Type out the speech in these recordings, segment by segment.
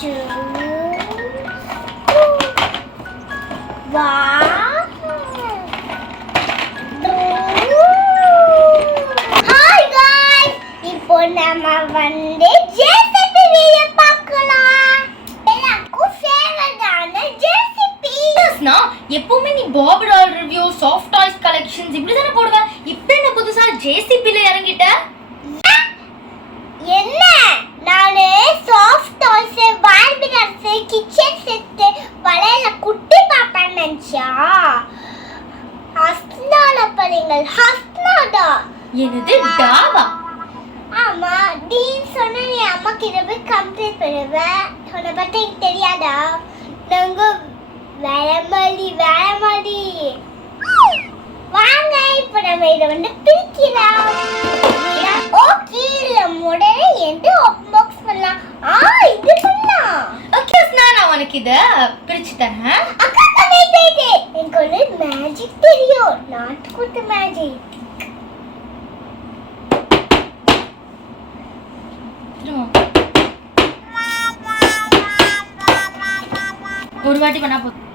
2, 1. Hi guys, இப்போ நம்ம வந்து ஜேசிபி வீடியோ பார்க்கலாம். எல்லாருக்கும் ஃபேவரட்டான ஜேசிபி. எப்பவுமே நீ பாப் டால் ரிவ்யூ, சாஃப்ட் டாய்ஸ் கலெக்ஷன்ஸ் இப்படி தானே போடுவ. இப்போ என்ன புதுசா ஜேசிபில இறங்கிட்ட? என்ன நானு soft toys, Barbie dolls, kitchen set, வளையல குட்டி பாப்பான்னு நினைச்சா ஹஸ்னால பரிங்கள் ஹஸ்னாடா. என்னது டாவா? ஆமா, டி சொன்ன நீ அம்மா கிட்ட போய் கம்ப்ளீட் பண்ணுவ. உன்னை பத்தி எனக்கு தெரியாதா? நாங்க வேலைமாடி வாங்க இப்போ நம்ம இதை வந்து பிரிக்கலாம். ஓகே, முதல்ல எந்த பாக்ஸ் பண்ணலாம்? இது பண்ணலாம். ஓகே நான் உனக்கு இத பிரிச்சு தரேன். அக்கா வெயிட் எனக்கு ஒரு மேஜிக் தெரியும். நாட்டுக்கூத்து மேஜிக். ஒரு வாட்டி பண்ணா போதும்.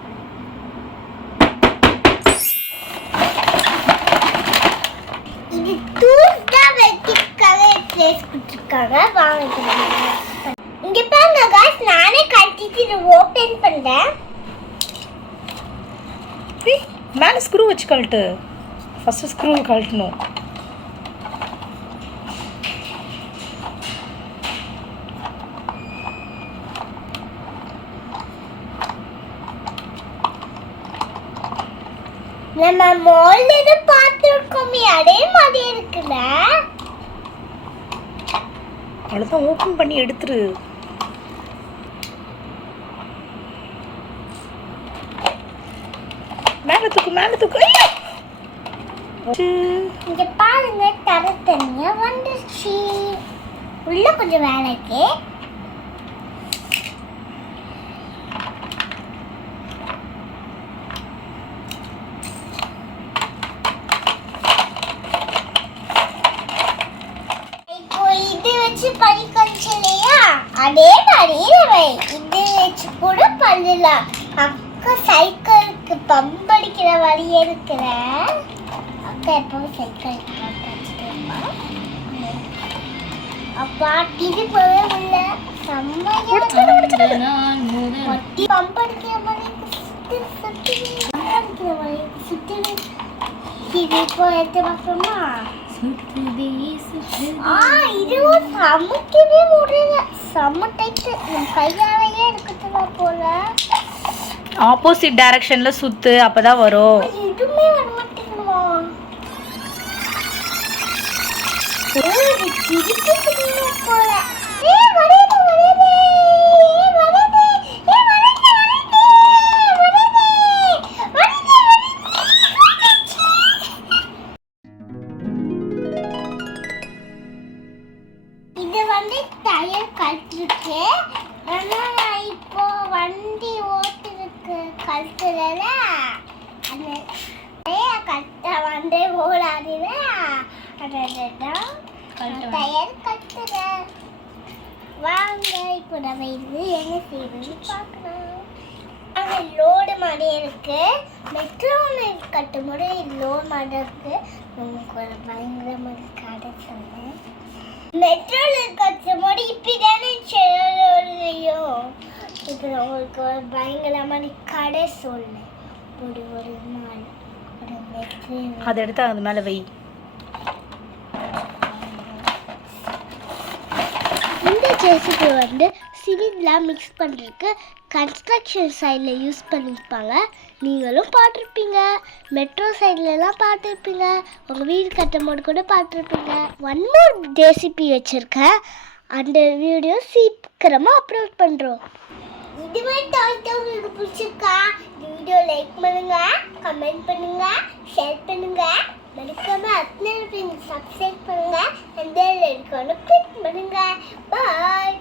இது தூண்டா வைக்கிறதுக்காக பிளேஸ் கொடுத்துருக்காங்க. வாங்க இங்க பாருங்க गाइस, நானே கட்டிட்டு இதை ஓபன் பண்றேன். மேலே ஸ்க்ரூ வச்சு கழட்டு. First screw கழட்டணும். நம்ம மால்ல பார்த்துருக்கோமே, அதே மாதிரி இருக்குல்ல. அவ்வளோதான், ஓப்பன் பண்ணி எடுத்துரு. மேலே தூக்கு. இங்க பாருங்க, தனியா வந்துருச்சு. உள்ள கொஞ்சம் வேலை இருக்கு. படிக்கலையா? அதே மாதிரி இது வச்சு கூட பண்ணலாம். அக்கா சைக்கிளுக்கு பம்ப் அடிக்கிற வழியே இருக்கிற அக்கா எப்பவும் சைக்கிள் அப்பா டிவி போவே இல்லை. செம்மையா பம்ப் அடிக்கிற வழிக்கு சுத்தி இது இப்போ எடுத்து பார்க்கணுமா? இதுவும் சமைக்கவே முடியல. சமைட்டு கையாலேயே இருக்குதுமா போல. ஆப்போசிட் டைரக்ஷன்ல சுத்து, அப்பதான் வரும். இதுமே வர மாட்டேங்குமா? போல டயர் கட்டிருக்கு. ஆனால் நான் இப்போ வண்டி ஓட்டுறதுக்கு கட்டுறல, அந்த கட்ட வண்டி ஓடாதுல, அதான் டயர் கட்டுறேன். வாங்க இப்போ நம்ம இது என்ன செய்யணும்னு பார்க்கலாம். அங்கே லோடு மாதிரி இருக்கு. மெட்ரோவில் கட்டும் போது லோடு மாதிரி இருக்கு. உங்களுக்கு ஒரு பயங்கரமான கடை சொன்னேன். மெட்ரோவில் கட்டும் போது இப்படிதானே செல்லையோ. இப்போ உங்களுக்கு ஒரு பயங்கரமான கடை சொன்னேன். ஒரு நாள் ஒரு மெட்ரோ அதை எடுத்து அது மேலே வை. இந்த ஜேசிபி வந்து சிமெண்ட்லாம் மிக்ஸ் பண்ணுறதுக்கு கன்ஸ்ட்ரக்ஷன் சைடில் யூஸ் பண்ணியிருப்பாங்க. நீங்களும் பார்த்துருப்பீங்க, மெட்ரோ சைட்லலாம் பார்த்துருப்பீங்க, உங்கள் வீடு கட்டும் போது கூட பார்த்துருப்பீங்க. ஒன் மோர் ஜேசிபி வச்சுருக்கேன். அந்த வீடியோ சீக்கிரமாக அப்லோட் பண்ணுறோம். இது மாதிரி டாய்ஸ் உங்களுக்கு பிடிச்சிருக்கா? இந்த வீடியோ லைக் பண்ணுங்க, கமெண்ட் பண்ணுங்க, ஷேர் பண்ணுங்க. மறக்காம சப்ஸ்கிரைப் பண்ணுங்க. அந்த இருக்கணும் கிளிக் பண்ணுங்க. பாய்.